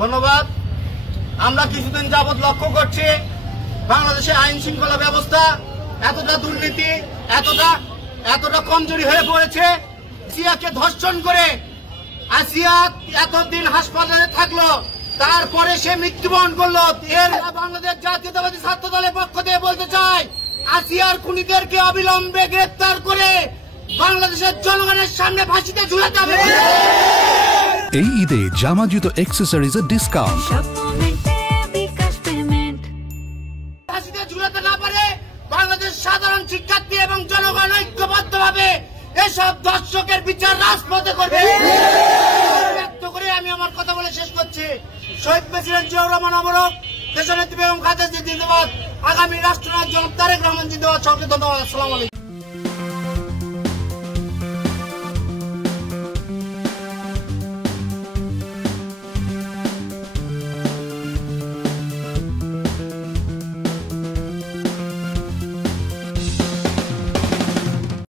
ধন্যবাদ। আমরা কিছুদিন যাবৎ লক্ষ্য করছি বাংলাদেশে আইন শৃঙ্খলা ব্যবস্থা এতটা দুর্নীতি, এতটা কমজোরি হয়ে পড়েছে। আসিয়াকে ধর্ষণ করে আসিয়া এতদিন হাসপাতালে থাকলো, তারপরে সে মৃত্যুবরণ করলো। এর বাংলাদেশ জাতীয়তাবাদী ছাত্র দলের পক্ষ থেকে বলতে চাই, আসিয়ার খুনিদেরকে অবিলম্বে গ্রেফতার করে বাংলাদেশের জনগণের সামনে ফাঁসিতে ঝুলাতে হবে। এই ঈদে জামা জুতো অ্যাক্সেসরিজের ডিসকাউন্ট। ফাঁসিতে ঝুলাতে না পারে বাংলাদেশ সাধারণ শিক্ষার্থী এবং জনগণ ঐক্যবদ্ধভাবে এসব দর্শকের বিচার রাজপথে করবে। ব্যক্ত করে আমি আমার কথা বলে শেষ করছি। শহীদ প্রেসিডেন্ট জিয়াউর রহমান অমর, দেশনেত্রী বেগম খালেদা জিয়া জিন্দাবাদ, আগামী রাষ্ট্রনায়ক জনাব তারেক রহমান জিন্দাবাদ। সবকে ধন্যবাদ। আসসালামু আলাইকুম।